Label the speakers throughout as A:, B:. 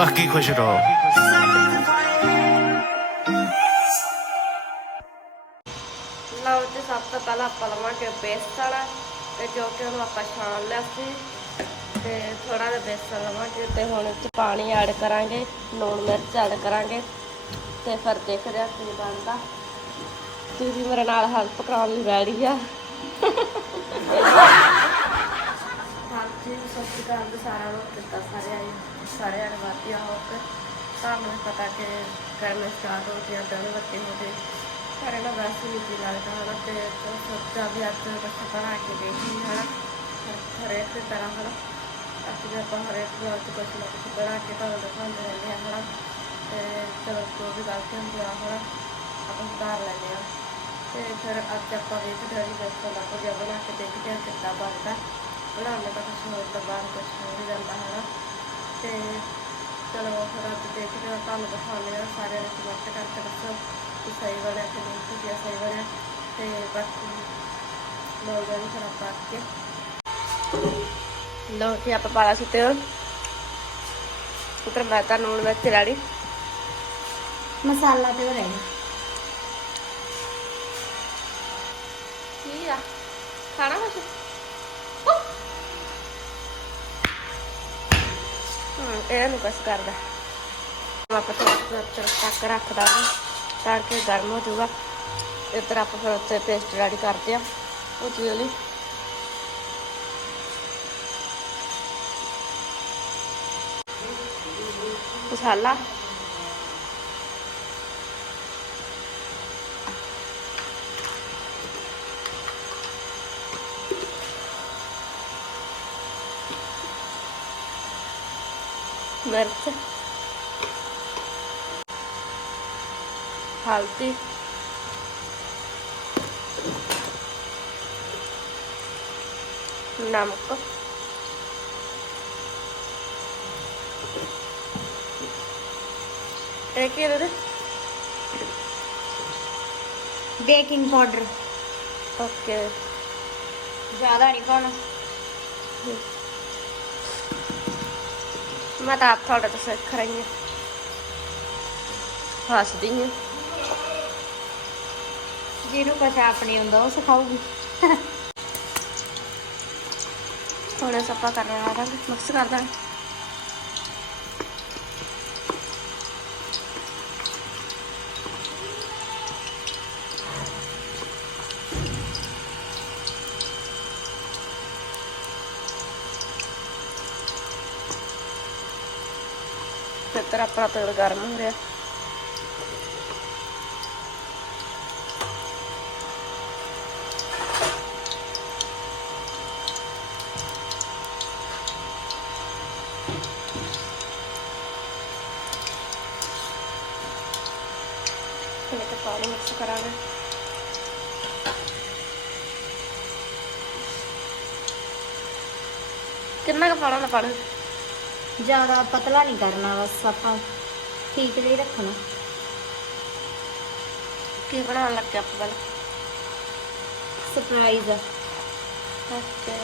A: ਬਾਕੀ ਖੁਸ਼ ਰਹੋ
B: ਲਓ ਤੇ ਸਭ ਤੋਂ ਪਹਿਲਾਂ ਆਪਾਂ ਲਵਾਂਗੇ ਬੇਸਣ ਤੇ ਜੋ ਕਿ ਉਹਨੂੰ ਆਪਾਂ ਛਾਣ ਲਿਆ ਸੀ। ਤੇ ਥੋੜਾ ਜਿਹਾ ਬੇਸਣ ਲਵਾਂਗੇ ਤੇ ਹੁਣ ਇਹ 'ਚ ਪਾਣੀ ਐਡ ਕਰਾਂਗੇ, ਲੂਣ ਮਿਰਚ ਐਡ ਕਰਾਂਗੇ ਤੇ ਫਿਰ ਦੇਖਦੇ ਆ ਕੀ ਬਣਦਾ। ਤੁਸੀਂ ਮੇਰੇ ਨਾਲ ਹੈਲਪ ਕਰਾਉਣ ਲਈ ਰੈਡੀ ਆ। ਹਾਂਜੀ ਸਤਿ ਸਾਰਾ ਅਕਾਲ ਦਿੱਤਾ ਸਾਰਿਆਂ ਨੂੰ ਕਿੱਦਾਂ ਸਾਰੇ ਆਏ ਸਾਰੇ ਆਏ ਹੋ ਕੇ। ਤੁਹਾਨੂੰ ਵੀ ਪਤਾ ਕਿ ਕਰਨਾ ਸਟਾਰਟ ਹੋ ਗਿਆ ਦਿਨ ਬੱਤੇ ਹੋ ਗਏ। ਪਰ ਇਹਨਾਂ ਵੈਸੇ ਨਹੀਂ ਕੀ ਲੱਗਦਾ ਹਨਾ, ਤੇ ਚਲੋ ਵੀ ਅੱਜ ਬੱਚਾ ਬਣਾ ਕੇ ਦੇਖੀ ਹਨਾ। ਹਰੇਕ ਤਰ੍ਹਾਂ, ਹਨਾ। ਅਸੀਂ ਆਪਾਂ ਹਰੇਕ ਵਲੌਗ 'ਚ ਕੁਛ ਨਾ ਕੁਛ ਬਣਾ ਕੇ ਤੁਹਾਨੂੰ ਦਿਖਾਉਂਦੇ ਰਹਿੰਦੇ ਹਾਂ ਹਨਾ। ਤੇ ਚਲੋ, ਜੋ ਵੀ ਗਲਤੀ ਹੁੰਦੀ ਆ, ਹਨਾ, ਆਪਾਂ ਸੁਧਾਰ ਲੈਂਦੇ ਹਾਂ ਤੇ ਫਿਰ ਅੱਜ ਆਪਾਂ ਵੇਖਦੇ ਹਾਂ ਜੀ ਦੋਸਤਾਂ ਦਾ ਭੁਜਿਆ ਬਣਾ ਕੇ ਦੇਖਦੇ ਹਾਂ ਕਿੱਦਾਂ ਬਣਦਾ। ਬਣਾਉਣ ਦਾ ਕੁਛ ਹੋਰ ਤੋਂ ਬਾਅਦ ਕੁਛ ਹੋ ਹੀ ਜਾਂਦਾ ਹੈ ਤੇ ਚਲੋ ਫਿਰ ਅੱਜ ਦੇਖਦੇ ਹਾਂ ਤੁਹਾਨੂੰ ਦਿਖਾਉਂਦੇ ਹਾਂ ਸਾਰਿਆਂ ਨੇ ਕਮੈਂਟ ਕਰਕੇ ਦੱਸੋ ਕਿ ਸਹੀ ਬਣਿਆ ਕਿ ਨਹੀਂ ਭੁਜਿਆ ਸਹੀ ਬਣਿਆ। ਤੇ ਬਾਕੀ ਲੋਕ ਜੀ ਫਿਰ ਆਪਾਂ ਅੱਗੇ ਲਓ ਜੀ ਆਪਾਂ ਪਾਲਾ ਸੀ ਤੇ ਉਤਰ ਮੈਂ ਤਾਂ ਨੂਣ ਵਿੱਚ ਰੜੀ
C: ਮਸਾਲਾ ਤੇ ਰਹਿ
B: ਕੀ ਆ? ਖਾਣਾ ਕੁਛ? ਇਹ ਨੂੰ ਕਸ ਕਰਦਾ। ਆਪਾਂ ਥੋੜਾ ਤੱਕ ਰੱਖ ਤਾਂ ਕਿ ਗਰਮ ਹੋ ਜਾਊਗਾ। ਇੱਧਰ ਆਪਾਂ ਫਿਰ ਉੱਤੇ ਪੇਸਟ ਰੈਡੀ ਕਰਦੇ ਆ ਉਹ ਜੀ ਲਈ ਮਸਾਲਾ। ਮਿਰਚ ਹਲਦੀ ਨਮਕ। ਇਹ ਕੀ ਹੈ
C: ਬੇਕਿੰਗ ਪਾਊਡਰ।
B: ਓਕੇ।
C: ਜ਼ਿਆਦਾ ਨਹੀਂ ਪਾਉਣਾ।
B: ਮੈਂ ਤਾਂ ਆਪ ਤੁਹਾਡੇ ਤੋਂ ਸਿੱਖ ਰਹੀ ਹਾਂ। ਹੱਸਦੀ ਹਾਂ।
C: ਜਿਹਨੂੰ ਪਤਾ ਆਪਣੀ ਹੁੰਦਾ ਉਹ ਸਿਖਾਊਗੀ।
B: ਥੋੜਾ ਇਹ ਸਪਾ ਵਾਲਾ ਆ ਦਾਂਗੇ ਮਿਕਸ ਕਰ ਦਾਂਗੇ। ਤੇਰਾ ਆਪਣਾ ਤੇਲ ਗਰਮ ਹੋ ਰਿਹਾ ਹੁਣ ਇਹ ਪਾਣੀ ਮਿਕਸ ਕਰਾਂਗੇ ਕਿੰਨਾ ਕੁ ਪਾਣਾ ਨਾ ਪਾਣੀ
C: ਜ਼ਿਆਦਾ ਪਤਲਾ ਨਹੀਂ ਕਰਨਾ ਬਸ ਆਪਾਂ ਠੀਕ ਲਈ ਰੱਖਣਾ।
B: ਕੀ ਬਣਾਉਣ ਲੱਗੇ ਆਪਾਂ ਪਹਿਲਾਂ?
C: ਸਰਪ੍ਰਾਈਜ਼
B: ਓਕੇ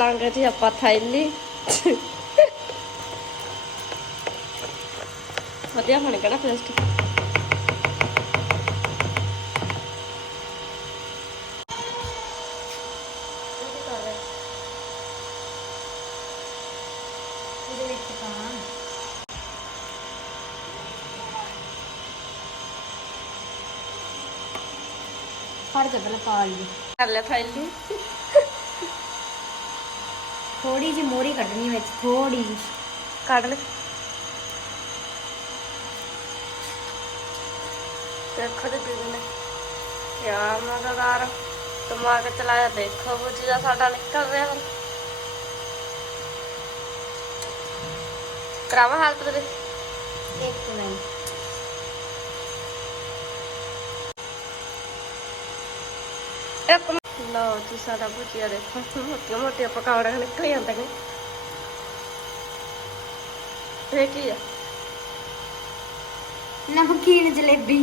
C: ළඟදී අපත් හයිල්ලි මතියක් මනකට ප්ලාස්ටික් හරිද බල
B: පාල්ලි. අල්ල පාල්ලි.
C: ਥੋੜੀ ਜਿਹੀ ਮੋਰੀ ਕੱਢਣੀ ਵਿੱਚ ਥੋੜੀ ਜਿਹੀ।
B: ਕੱਢ ਲੈ। ਤੇ ਦੀਦੀ ਨੇ ਕਿਆ ਮਜ਼ੇਦਾਰ ਦਿਮਾਗ ਚਲਾਇਆ। ਦੇਖੋ ਉਹ ਜਿਹੜਾ ਸਾਡਾ ਨਿਕਲ ਰਿਹਾ। ਹੁਣ ਕਰਾਵਾ ਹਾਲਤ ਦੇ
C: ਇੱਕ ਮਿੰਟ।
B: ਇੱਕ। ਲਓ ਜੀ ਸਾਡਾ ਭੁਜੀਆ ਦੇਖੋ ਮੋਟੀਆਂ ਮੋਟੀਆਂ ਪਕੌੜੀਆਂ ਨਿਕਲ ਜਾਂਦੇ ਨੇ ਇਹ ਕੀ ਆ
C: ਨਮਕੀਨ ਜਲੇਬੀ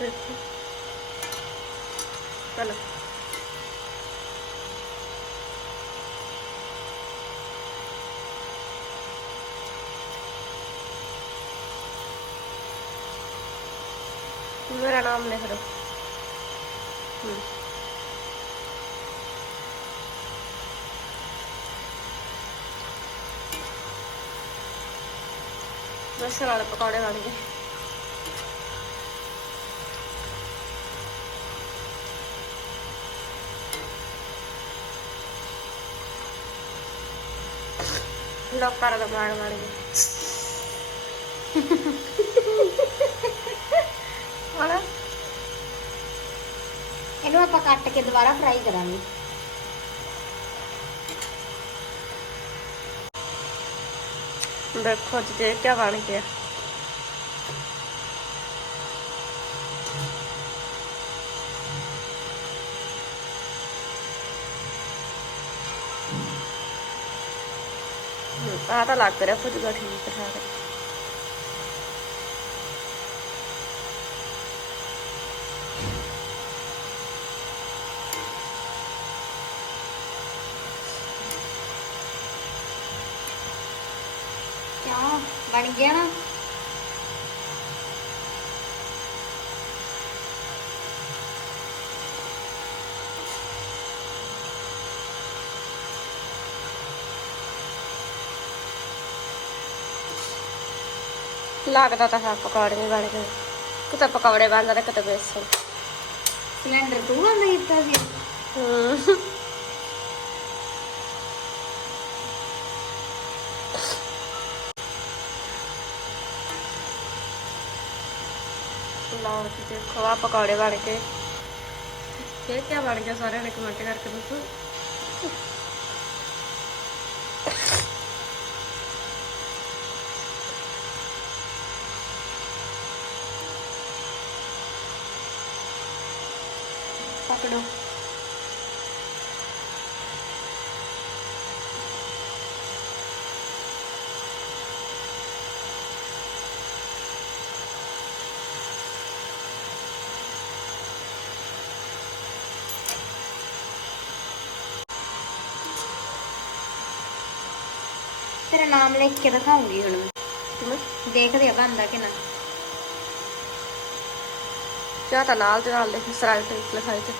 B: ਦੇਖੋ ਚਲੋ ਮੇਰਾ ਨਾਮ ਲਿਖ ਦੋ ਹਮ। ਬੇਸਣ ਵਾਲੇ ਪਕੌੜੇ ਬਣ ਗਏ ਲੋਕਾਂ ਦਾ ਦਿਮਾਗ ਬਣ ਗਿਆ ਹਣਾ
C: ਇਹਨੂੰ ਆਪਾਂ ਕੱਟ ਕੇ ਦੁਬਾਰਾ ਫਰਾਈ ਕਰਾਂਗੇ।
B: ਦੇਖੋ ਜੀ ਇਹ ਕੀ ਬਣ ਗਿਆ। ਆ ਤਾਂ ਲੱਗ ਰਿਹਾ ਫੁੱਜੂਗਾ ਠੀਕ ਠਾਕ
C: ਕਿਉਂ ਬਣ ਗਿਆ ਨਾ।
B: ਲੱਗਦਾ ਤਾਂ ਹੈ ਪਕੌੜੇ ਨਹੀਂ ਬਣ ਗਏ। ਕਿਤੇ ਪਕੌੜੇ ਬਣ ਜਾਂਦੇ ਕਿਤੇ ਬੇਸਣ।
C: ਸਿਲੰਡਰ ਤੂੰ ਬੰਦ ਕੀਤਾ ਸੀ।
B: ਹੂੰ। ਲਓ ਜੀ ਦੇਖੋ ਆ ਪਕੌੜੇ ਬਣ ਕੇ। ਇਹ ਕੀ ਬਣ ਗਿਆ ਸਾਰਿਆਂ ਨੇ ਕਮੈਂਟ ਕਰਕੇ ਦੱਸੋ।
C: ਪਕੜੋ। ਤੇਰਾ ਨਾਮ ਲਿਖ ਕੇ ਦਿਖਾਉਂਗੀ ਹੁਣ।
B: ਕਿਵੇਂ?
C: ਦੇਖਦੇ ਆ ਬਣਦਾ ਕਿ ਨਾ।
B: ਚਾਹ ਤਾਂ ਨਾਲ ਦੇ ਨਾਲ ਲਿਖੀ ਸਰਾਈ ਤੇ ਲਿਖਾਈ ਤੇ।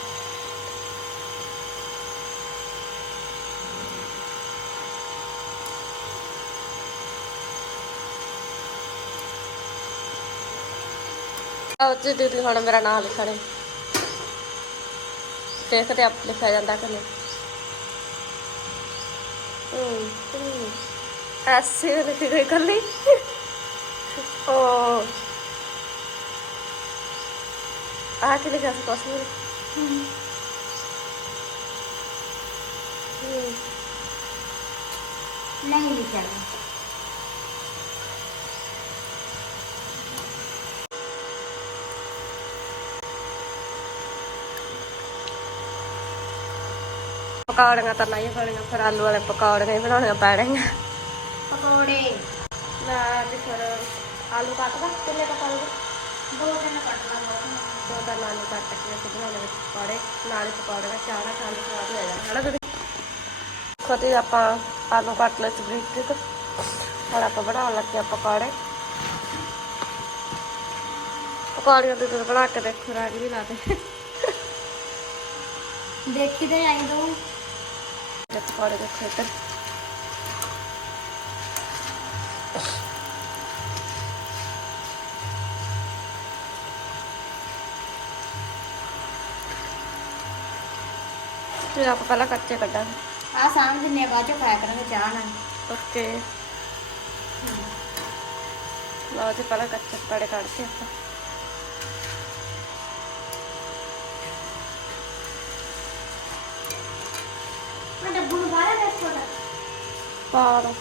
B: ਆਹ ਜੀ ਦੀਦੀ ਹੁਣ ਮੇਰਾ ਨਾਮ ਲਿਖਣੇ। ਦੇਖਦੇ ਆਪ ਲਿਖਿਆ ਜਾਂਦਾ ਕਿ ਨਹੀਂ। ਹੂੰ ਹੂੰ ਐਸੇ ਲਿਖ ਗਈ ਕੱਲੀ ਓ ਆ ਕੇ ਲਿਖਿਆ ਸੀ ਕੁਛ ਵੀ ਨਹੀਂ। ਹੂੰ
C: ਨਹੀਂ ਲਿਖਿਆ ਮੈਂ।
B: ਪਕੌੜੀਆਂ ਤਾਂ ਨਹੀਂ ਬਣੀਆਂ ਫਿਰ ਆਲੂ
C: ਪਕੌੜੇ
B: ਤੇ ਫਿਰ ਆਲੂ ਕੱਟਦਾ ਕਿੰਨੇ ਪਕੌੜੇ।
C: ਦੋ ਤਿੰਨ ਕੱਟ ਲਾ ਬਹੁਤ
B: ਦੋ ਤਾਂ ਆਲੂ ਕੱਟ ਕੇ ਅਸੀਂ ਬਣਾਉਣੇ ਵਿੱਚ ਪਕੌੜੇ ਨਾਲ ਪਕੌੜੇ ਦਾ ਚਾਹ ਨਾਲ ਖਾਣ ਦਾ ਸਵਾਦ ਹੋ ਜਾਣਾ ਹਨਾ ਦੀਦੀ? ਖੋਤੇ ਆਪਾਂ ਆਲੂ ਕੱਟ ਲਏ ਬਰੀਕ ਬਰੀਕ ਹੁਣ ਆਪਾਂ ਬਣਾਉਣ ਲੱਗੇ ਪਕੌੜੇ। ਪਕੌੜੀਆਂ ਤੇ ਤੁਸੀਂ ਬਣਾ ਕੇ ਦੇਖੋ ਰਾਗ ਵੀ ਲਾ ਦੇ।
C: ਦੇਖੀ ਤੇ ਆਈ ਤੇ।
B: ਪਕੌੜੇ ਦੇਖੋ ਇੱਧਰ। ਤੇ ਆਪਾਂ ਪਹਿਲਾਂ ਕੱਚੇ ਕੱਢਾਂਗੇ।
C: ਆ ਸਾਂਭ ਦਿੰਨੇ ਆ, ਬਾਅਦ ਚੋਂ ਖਾਇਆ ਕਰਾਂਗੇ ਚਾਹ ਨਾਲ।
B: ਓਕੇ। ਲਓ ਜੀ ਪਹਿਲਾਂ ਕੱਚੇ ਪਕੌੜੇ ਕੱਢ ਕੇ ਆਪਾਂ।
C: ਮੈਂ ਡੱਬੂ ਨੂੰ ਬਾਹਰ ਰੱਖ ਛੋਟਾ
B: ਪਾ ਦੋ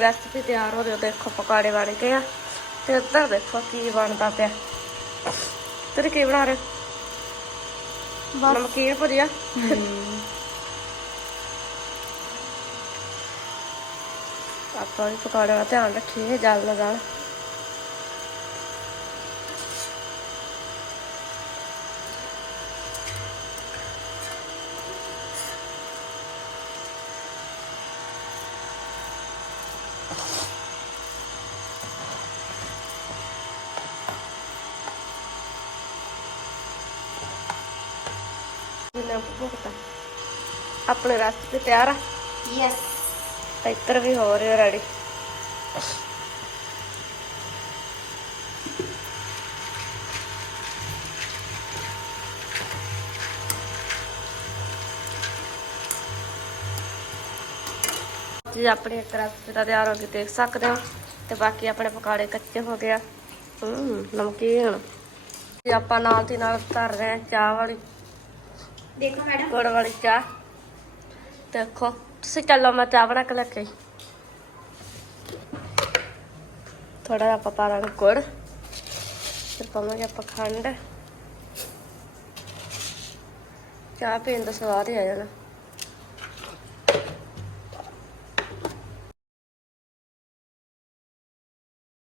B: ਰੈਸਪੀ ਤਿਆਰ ਹੋ ਰਹੀ ਦੇਖੋ ਪਕੌੜੇ ਬਣ ਗਏ ਆ। ਤੇ ਉੱਧਰ ਦੇਖੋ ਕੀ ਬਣਦਾ ਪਿਆ। ਤੇਰੇ ਕੀ ਬਣਾ ਰਹੇ?
C: ਬਸ।
B: ਨਮਕੀਨ ਭੁਜੀਆ? ਆਪਾਂ ਵੀ ਪਕੌੜੇ ਦਾ ਧਿਆਨ ਰੱਖੀਏ ਜਲ ਨਾ ਜਾਣ ਜਿੰਨਾ ਭੁਗਤਾ ਆਪਣੇ ਰਸਤੇ ਤਿਆਰ ਆ
C: yes
B: ਤੇ ਇੱਧਰ ਵੀ ਹੋ ਰਿਹਾ ਰੈਡੀ ਜੀ ਆਪਣੇ ਇੱਕ ਰਸਤੇ ਦਾ ਤਿਆਰ ਹੋ ਕੇ ਦੇਖ ਸਕਦੇ ਹੋ ਤੇ ਬਾਕੀ ਆਪਣੇ ਪਕਾੜੇ ਕੱਚੇ ਹੋ ਗਿਆ ਹੂੰ ਨਮਕੀਨ ਜੀ ਆਪਾਂ ਨਾਲ ਦੀ ਨਾਲ ਧਰ ਰਹੇ ਚਾਹ ਵਾਲੀ
C: ਦੇਖੋ ਮੈਡਮ।
B: ਗੁੜ ਵਾਲੀ ਚਾਹ। ਦੇਖੋ, ਤੁਸੀਂ ਚੱਲੋ, ਮੈਂ ਚਾਹ ਬਣਾ ਕੇ ਲੈ ਕੇ ਥੋੜਾ ਜਿਹਾ ਆਪਾਂ ਪਾ ਲਾਂਗੇ ਗੁੜ। ਫਿਰ ਪਾਵਾਂਗੇ ਆਪਾਂ ਖੰਡ। ਚਾਹ ਪੀਣ ਦਾ ਸਵਾਦ ਹੀ ਆ ਜਾਣਾ।